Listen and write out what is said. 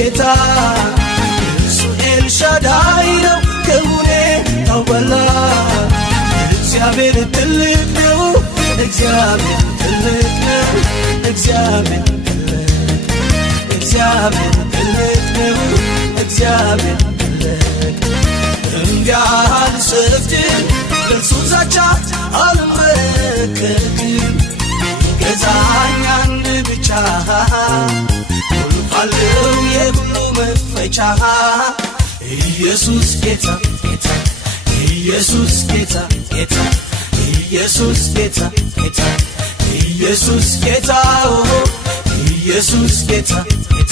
ጌታ እሱ ኤልሻዳይ ነው ከሁኔታው በላይ እግዚአብሔር ትልቅ ነው እግዚአብሔር ትልቅ ነው እግዚአብሔር ትልቅ ነው እግዚአብሔር ትልቅ እንዲያህል ስፍትን ለእርሱ ዛቻ አልመለከትም ገዛኝ አንድ ብቻ አለው የሁሉ መፈቻ ኢየሱስ ጌታ ጌታ ኢየሱስ ጌታ ጌታ ኢየሱስ ጌታ ጌታ ኢየሱስ ጌታ ኢየሱስ ጌታ ጌታ